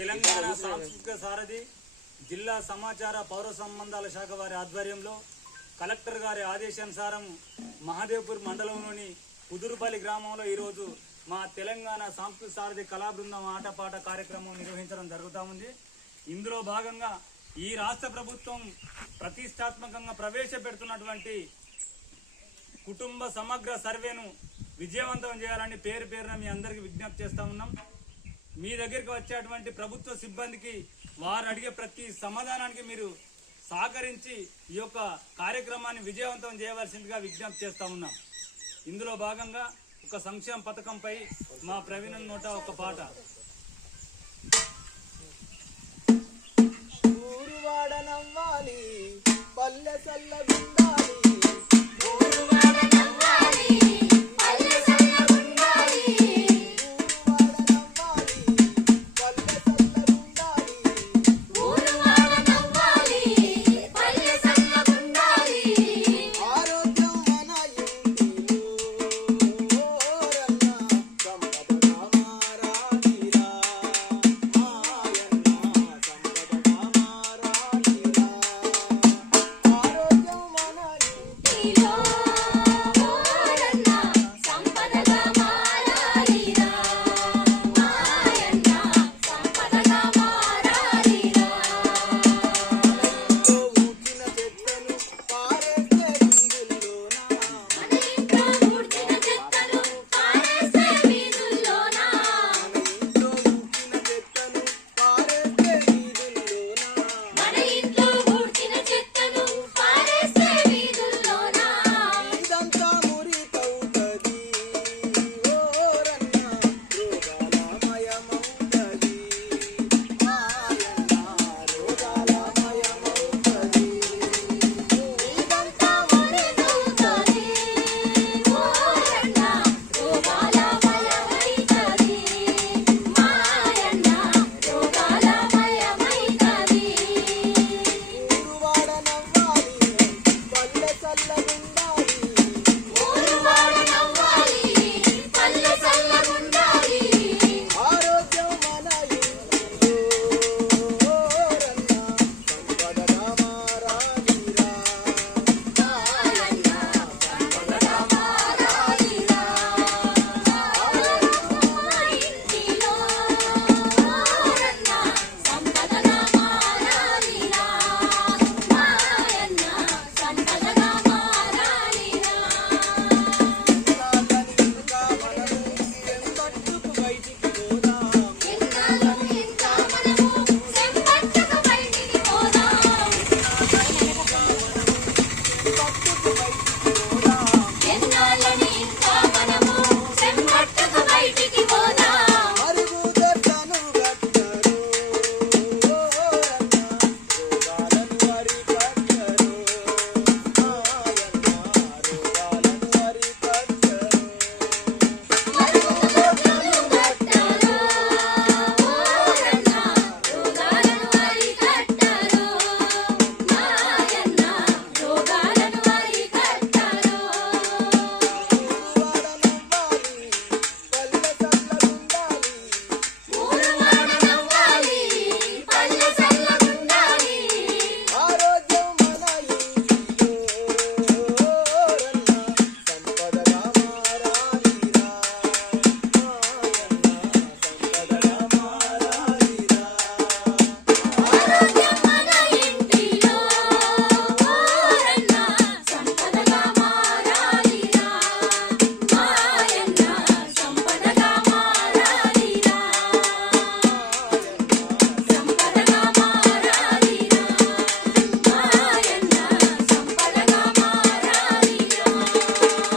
తెలంగాణ సాంస్కృతిక సారథి జిల్లా సమాచార పౌర సంబంధాల శాఖ వారి ఆధ్వర్యంలో కలెక్టర్ గారి ఆదేశానుసారం మహాదేవ్పూర్ మండలంలోని కుదురుపల్లి గ్రామంలో ఈరోజు మా తెలంగాణ సాంస్కృతిక సారథి కళా బృందం ఆటపాట కార్యక్రమం నిర్వహించడం జరుగుతూ ఉంది. ఇందులో భాగంగా ఈ రాష్ట్ర ప్రభుత్వం ప్రతిష్టాత్మకంగా ప్రవేశపెడుతున్నటువంటి కుటుంబ సమగ్ర సర్వేను విజయవంతం చేయాలని పేరు పేరున మీ అందరికీ విజ్ఞప్తి చేస్తా ఉన్నాం. మీ దగ్గరికి వచ్చేటువంటి ప్రభుత్వ సిబ్బందికి వారు అడిగే ప్రతి సమాధానానికి మీరు సహకరించి ఈ యొక్క కార్యక్రమాన్ని విజయవంతం చేయవలసిందిగా విజ్ఞప్తి చేస్తా ఉన్నాం. ఇందులో భాగంగా ఒక సంక్షేమ పథకంపై మా ప్రవీణ నోట ఒక పాట. ఊరు నవ్వాలి పల్లె సల్ల గుండ Baby,